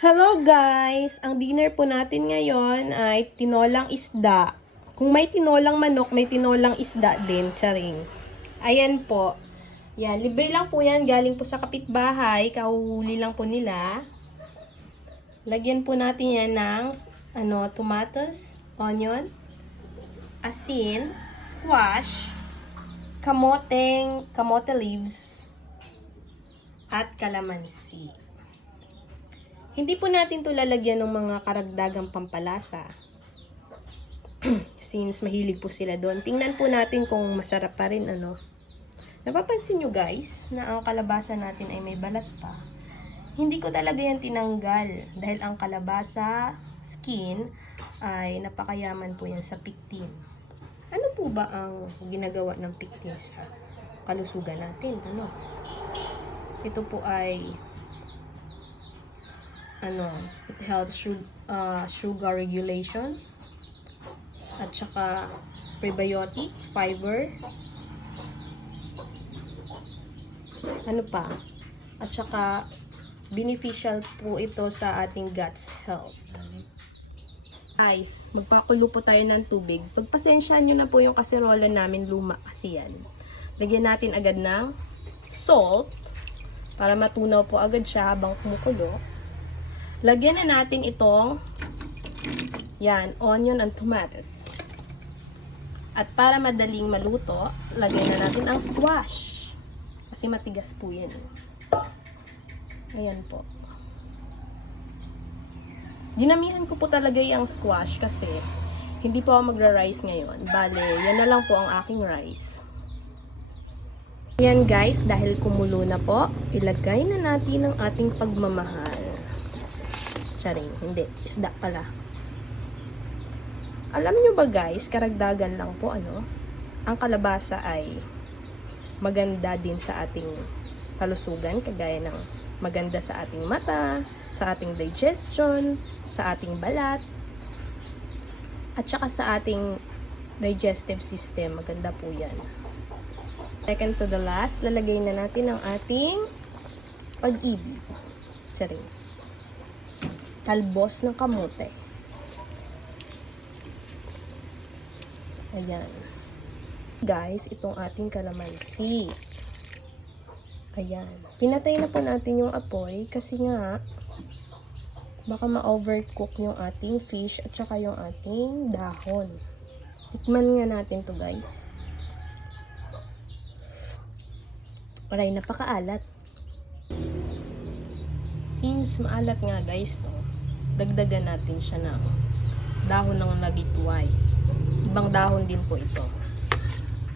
Hello guys! Ang dinner po natin ngayon ay tinolang isda. Kung may tinolang manok, may tinolang isda din. Charing. Ayan po. Yan, libre lang po yan. Galing po sa kapitbahay. Kahuhuli lang po nila. Lagyan po natin yan ng tomatoes, onion, asin, squash, kamote leaves, at kalamansi. Hindi po natin to lalagyan ng mga karagdagang pampalasa. Since mahilig po sila doon. Tingnan po natin kung masarap pa rin, Napapansin nyo guys, na ang kalabasa natin ay may balat pa. Hindi ko talaga yan tinanggal. Dahil ang kalabasa, skin, ay napakayaman po yan sa pectin. Ano po ba ang ginagawa ng pectin sa kalusugan natin? Ito po ay it helps sugar regulation at saka prebiotic, fiber, at saka beneficial po ito sa ating guts health. Guys, magpakulo po tayo ng tubig. Pagpasensyahan nyo na po yung kaserola namin, luma kasi yan. Lagyan natin agad ng salt para matunaw po agad siya habang kumukulo. Lagyan na natin itong onion and tomatoes. At para madaling maluto, lagyan na natin ang squash. Kasi matigas po yan. Ayan po. Dinamihan ko po talaga yung squash kasi hindi po ako magra-rice ngayon. Bale, yan na lang po ang aking rice. Ayan guys, dahil kumulo na po, ilagay na natin ang ating pagmamahal. Charing, hindi. Isda pala. Alam nyo ba guys, karagdagan lang po ang kalabasa ay maganda din sa ating kalusugan, kagaya ng maganda sa ating mata, sa ating digestion, sa ating balat, at saka sa ating digestive system. Maganda po yan. Second to the last, lalagay na natin ang ating pag-ibig. Charing. Talbos ng kamote. Ayan. Guys, itong ating kalamansi. Ayan. Pinatay na po natin yung apoy kasi nga baka ma-overcook yung ating fish at saka yung ating dahon. Tikman nga natin to guys. Aray, napakaalat. Since maalat nga guys to, dagdagan natin siya ng dahon ng lagitway. Ibang dahon din po ito.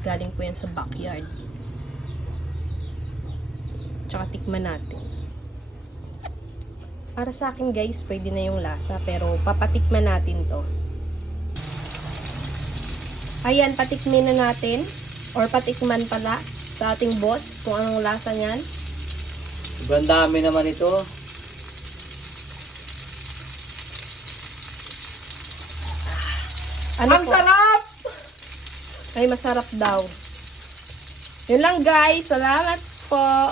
Galing po yan sa backyard. Tsaka tikman natin. Para sa akin guys, pwede na yung lasa. Pero papatikman natin to. Ayan, patikmin na natin. Or patikman pala sa ating boss kung anong lasa niyan. Sobrang dami naman ito. Ang sarap! Ay, masarap daw. Yun lang guys. Salamat po.